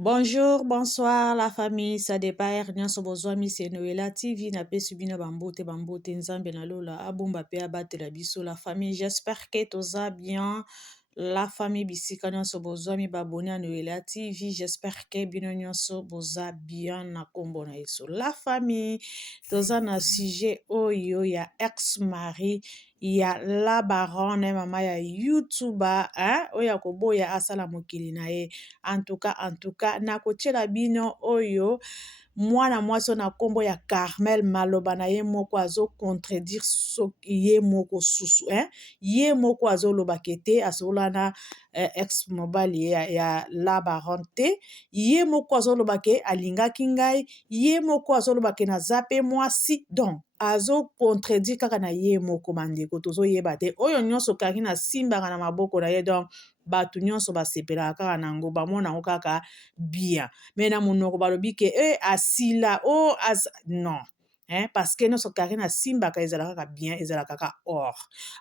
Bonjour, bonsoir la famille, ça départ nyonso bozwami c'est Noela TV na pe subina bambote nzambe na lola abomba pe abatela biso la famille. J'espère que toza bien. La famille bisika nyonso bozwami babone à Noela TV. J'espère que bino nyonso boza bien na kombo na yeso. La famille toza na sujet oyo ya ex-mari ya la baronne mama ya YouTuber oya koboya asala mokili na ye. En tout cas nakotiela bino oyo mwana mwasi na kombo ya Carmel maloba na ye moko azo contredire ye moko susu ye moko azoloba kete asola na ex mobali ya la baronne te, ye moko azoloba ke alingaki ngai, ye moko azoloba ke naza pe mwasi. Donc azo contredire kaka na ye moko bandeko tozoyeba te oyo nyonso kaki na simbaka na maboko na ye. Donc bato nyonso basepelaka kaka nango bamona yango kaka bien me na monoko balobi ke asila non parce que nyonso kaki na simbaka ezalaka kaka bien, ezalaka kaka or.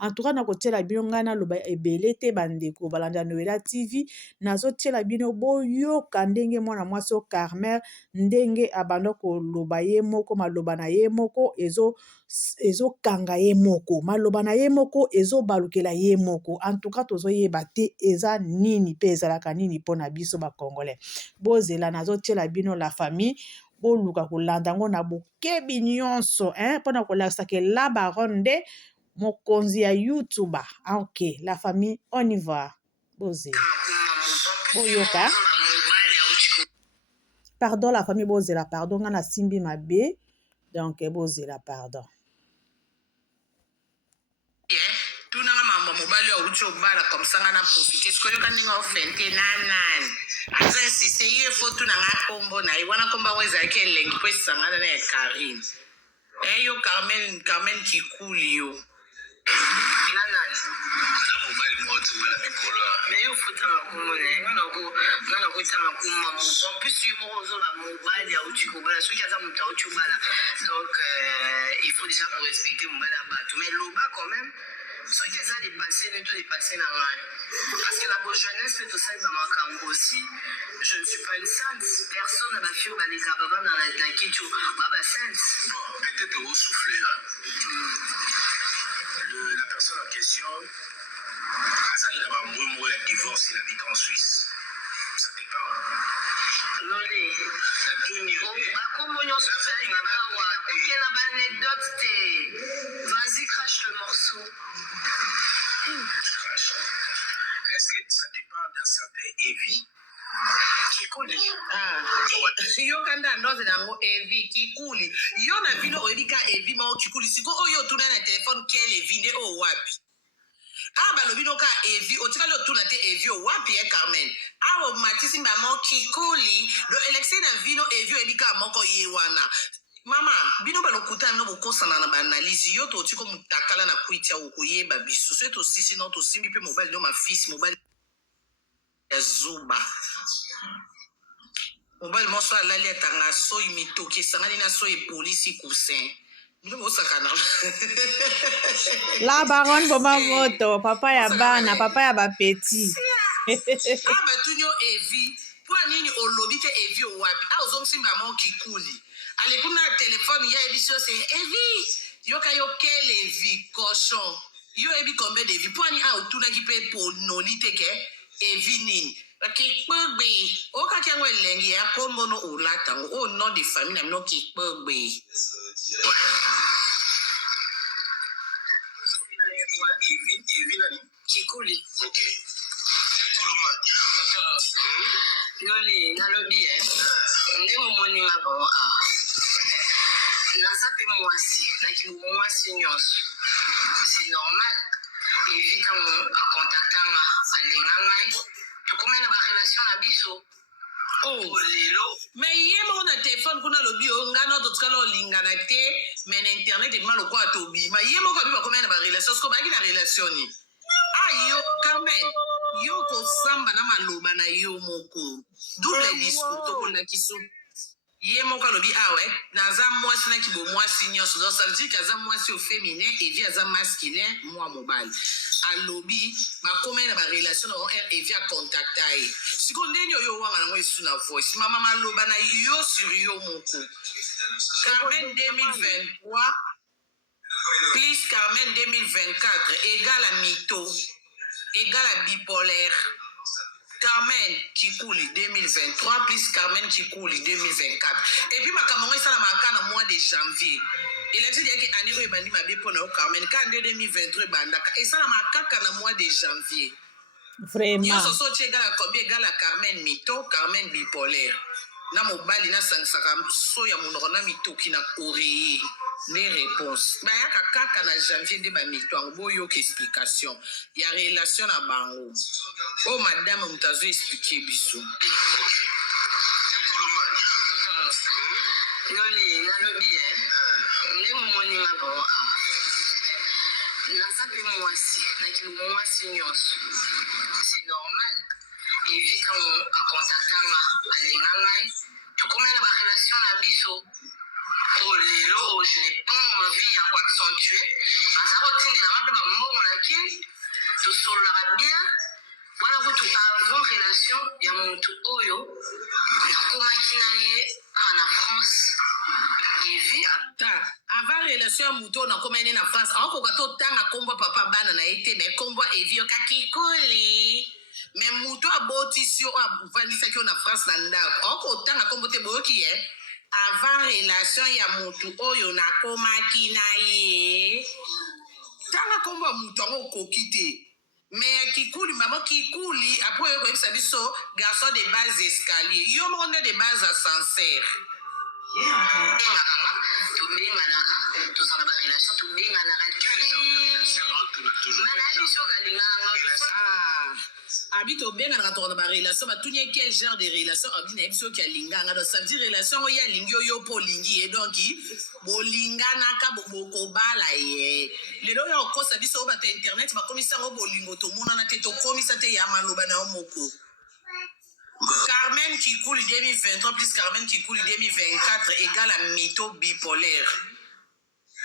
En tout cas nakotiela bino ngai naloba ebele te bandeko balanda Noela TV, nazotiela bino boyoka ndenge mwana mwasi o Carmel ndenge abanda koloba ye moko maloba na ye moko ezokanga ye moko, maloba na ye moko ezobalukela ye moko. En tout cas tozoyeba te eza nini pe ezalaka nini mpona biso bakongolais. Bozela nazotiela bino la famille boluka kolanda yango na bokebi nyonso mpona kolakisa ke la baronne nde mokonzi ya YouTuber. Ok la famille on y va. Bozela boyoka pardon la famille, bozela pardon nga na simbi mabe donc bozela pardon. Tunanga mambo mobali ya ucho bala comme ça ngana profiter ce que yo kaninga ofente nanani aza insiste ye photo na ngakombo na iwana komba weza yake lengi po sangana na Karine yo Carmen Kikuli yo nanani na mobali moto bala mikolo mais yo photo na kombo na ngana ko tanga kuma mo en plus yo mo zo la mobali ya ucho bala so ki aza muta ucho bala donc il faut déjà pour respecter mobali ya bato mais loba quand même ceux qui ont dépassé, nous tous dépassés dans la parce que la bonne jeunesse fait tout ça dans ma camp aussi. Je ne suis pas une sainte. Personne n'a fait les capables dans la kitou. Baba sainte. Bon, peut-être vous soufflez là. La personne en question, Azali a un bon divorce, il habite en Suisse. Ça dépend. Non, vas-y, crache le morceau. Est-ce que ça dépend d'un certain Evi? Kikuli. Yo kanda ndoze nango Evi Kikuli. Yo na vino oedika Evi ma Kikuli siko oyo tuna na telefone quel Evi nde o wapi. Balobino ka Evi otika lo tuna te Evi o wapi Carmen. Matisi mama Kikuli do election na vino Evi oedika moko yewana. Mama, bino balokuta no bokosana na banalisi yo to tiko mutakala na kuitia ukuyeba biso. So to sisi no to simbi pe mobile no ma fils mobile ya Zuba. Mobile moso alali atanga so imitoki sangani na so e police cousin. Bino bosakana. La baronne boma moto, papa ya bana, papa ya ba petit. Batunyo Evi, pour nini olobi ke Evi o wapi? Ozomsimba mo Kikuli. Ale kuna téléphone ya édition c'est Evi. Yo kayo quel Evi cochon. Yo ebi combien de vie pour ni otuna ki pe po nolite ke Evi nini. Kikpegbe. O ka kiango elengi ya kombo no olata o nom de famille na no Kikpegbe. Evi nani? Kikuli. Okay. Yoli, nalobi ndenge moni ngabo naza pe mwasi like mwasi nyonso c'est normal Evi quand akontaktanga alinganga tokomena ba relation na biso lelo mais ye mo na téléphone kuna lobi ngana to tsala olingana te mais na internet et malo kwa to bi ma ye mo ko bi ba komena ba relation sko ba ki na relation ni yo Carmen yo ko samba na maloba na yo moko double discours to kona kiso ye moko alobi awe naza mwasi naki bo mwasi nyonso, donc ça veut dire qu'aza mwasi au féminin evi aza masculin mwa mobali. Alobi bakoma na barelation na evi akontakta ye siko ndenge oyo wanga nango esu na voice mama maloba na yo sur yo moko. Carmen 2023 plus Carmen 2024 égale à mytho égale à bipolaire. Carmen Kikouli 2023 plus Carmen Kikouli 2024. Et puis ma caméra ça la marque en mois de janvier. Il a dit que année où bandi m'a bien pour Carmen quand 2023 bandaka et ça la marque en mois de janvier. Vraiment. Yo so so égal à combien égal à Carmen mytho, Carmen bipolaire. Na mobali na sangsaka so ya monora mytho qui na oreiller. Les réponses. Bah ya kaka na janvier de ba mytho en boyo explication. Ya relation na bango. Oh madame mutazo expliquer biso. Noli nalobi ndenge moni ngabo naza mpe mwasi nakilo mwasi nyonso c'est normal evi ntango akontaktanga alinga ngai tokomela barelation na biso o lelo je n'ai pas envie ya koaccentuer naza kotindela mpe bambongo na kini tosololaka bien wana kutu avant relation ya motu oyo nakomaki na ye na France evi avant relation ya motu oyo nakomani na France akokoka totanga kombo papa bana na ye te me kombo evi yoka Kikoli me motu abotisi oyo avandisaki oyo na France na ndako akotanga kombo te boyoki ye avant relation ya motu oyo nakomaki na ye tanga kombo ya motu yango okoki te. Mais Kikouli, maman Kikouli, après il y a garçon de base escalier. Il y a un de base ascenseur. Habite au bien dans la relation, mais tout quel genre de relation habite na qui a linga donc ça veut dire relation ya lingi yo po lingi et donc bo linga naka bo bala ye lelo ya ko sa biso ba internet ba komisa ngo bo lingo to mona na te to komisa te ya maloba na moko. Carmen Kikouli 2023 plus Carmen Kikouli 2024 égale à mytho bipolaire.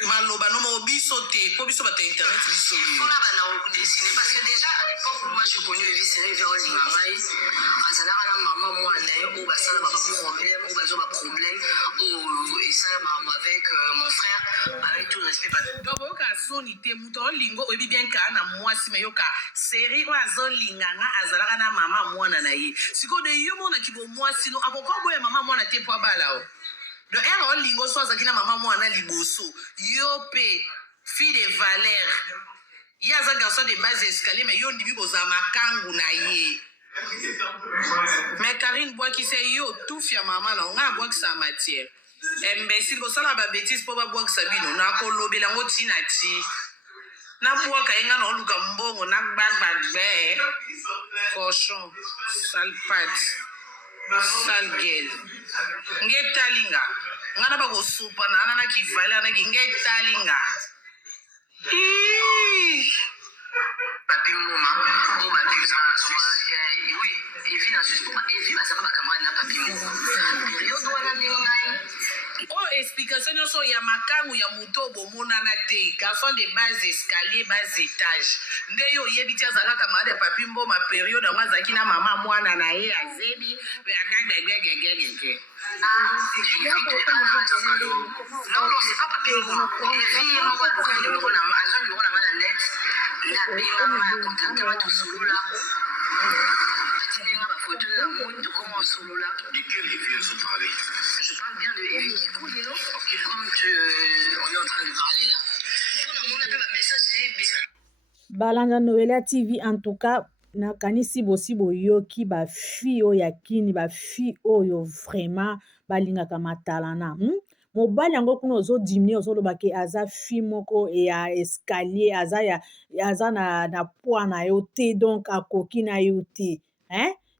Maloba no mo biso te po biso ba internet biso on a bana dessiné parce que déjà à l'époque où moi je connais Evi série vers Olingabai azala kana maman moi na o ba sala ba problème o ba zo ba problème o et ça avec mon frère avec tout respect pas donc ka soni te muto lingo obi bien ka na mwasi me yoka série o azo linganga azala kana maman mwana na ye siko de yo mona kibo mwasi no akoko boye maman mwana te po bala o. Donc, elle a lingo soit ça qui n'a maman moi na liboso. Yopé, fille de Valère. Il y a un garçon de base escalier, mais yon dibi boza makangu na ye. Mais Karine boit qui sait yo tout fia maman na on a boit que ça matière. Imbécile ko sala ba bêtise po ba boit que ça bino na ko lobela ngo tina ti. Na boit ka inga na luka mbongo na gbagbe. Cochon, salpate. Sale gueule. Nge talinga. Ngana ba go supa na ana na kivala na nge talinga. Papi moma, on va dire ça. Oui, Evi na juste pour Evi va savoir comment na papi moma. Période wana ningai. Oh, explication nyonso ya makangu ya muto bomona na te. Garçon de base escalier, base étage. Nde yo yebi tia zaka kama de papi mbo ma période wa zaki na mama mwana na ye azebi. Be agagagagagagagagag. Non, c'est pas papi moma. Evi moko kwa numéro na mazo numéro na mana net. La bima ma contacte ma tout solo là. Ma photo de monde comment solo là. De quel Evi vous parlez? Je parle bien de Evi Kikouli, non? Comme on est en train de parler là. On a un message. Balanga Noelia TV en tout cas nakanisi bosi boyoki ba fi oyo ya kini ba fi oyo vraiment balingaka matalana mobali yango kuna ozodimine ozoloba ke aza fi moko ya escalier aza na poids na yo te donc akoki na yo te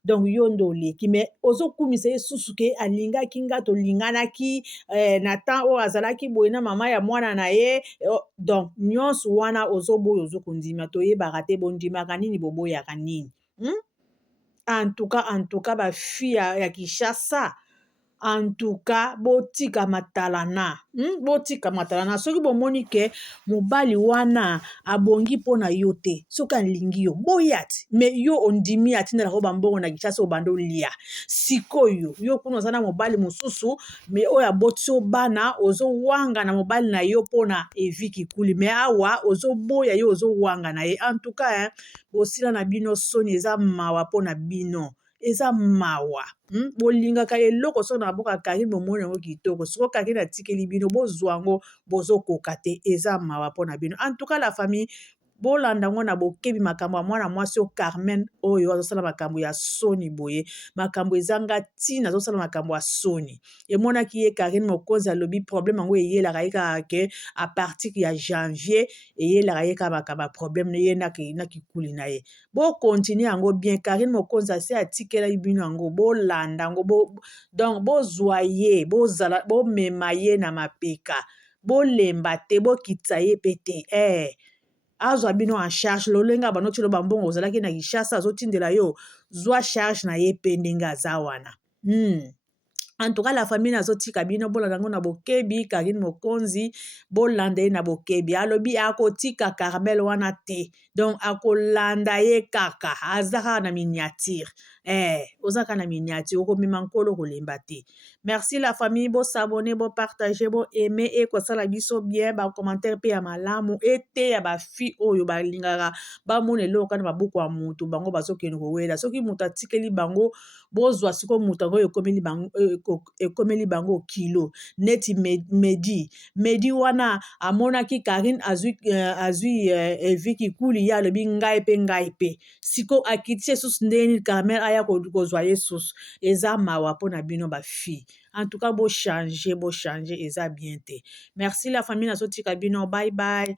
donc yo nde oleki mais ozokumisa ye susu ke alingaki nga tolinganaki na temps oyo azalaki boye na mama ya mwana na ye donc nyonso wana ozoboya ozokondima toyebaka te bondimaka nini boboyaka nini en tout cas bafi ya Kinshasa en tout cas botika matalana botika matalana soki bomoni ke mobali wana abongi mpona yo te soki alingi yo boya ti me yo ondimi atindelaka bambongo na gishasi obanda olia sikoyo yo kuna oza na mobali mosusu me oyo abotisi yo bana ozowanga na mobali na yo mpona eviki kuli me awa ozoboya ye ozowanga na ye en tout cas bosila na bino soni eza mawa mpona bino eza mawa bolingaka eloko soki na maboka Karine bomoni yango kitoko siko Karine atikeli bino bozwa yango bozokoka te eza mawa mpona bino en tout cas la famille bolanda ngo na bokebi makambo ya mwana mwasi o Carmen oyo azosala makambo ya soni boye makambo ezanga ntina azosala makambo ya soni emonaki ye Karine Mokonzi alobi problème yango eyelaka ye kaka ke a partir ya janvier eyelaka ye kaka makambo ya problème ye na kikuli na ye bokontinue yango bien Karine Mokonzi ase atikela bino yango bolanda yango donc bozwa ye bomema ye na mapeka bolemba te bokitisa ye pe te azwa bino en charge lolenga banoti lo bambongo ozalaki na Kinshasa azotindela yo zwa charge na ye pe ndenge aza wana en tout cas la famille nazotika bino bolanda yango na bokebi Karine Mokonzi bolanda ye na bokebi alobi akotika Carmel wana te donc akolanda ye kaka aza kaka na miniature oza kaka na miniature okomema nkolo kolemba te merci la famille bosabone bopartage boaime ekosala biso bien bacommentaire mpe ya malamu ete ya bafi oyo balingaka bamona eloko na mabuku ya mutu bango bazokende kowela soki mutu atikeli bango bozwa siko mutu yango ekomeli bango kilo neti medi wana amonaki Karine azwi eviki kuli ye alobi ngai pe siko akiti susu ndeni Carmel aya kozwa ye susu eza mawa mpona bino bafi en tout cas bochange eza bien te merci la famille nazotika bino bye bye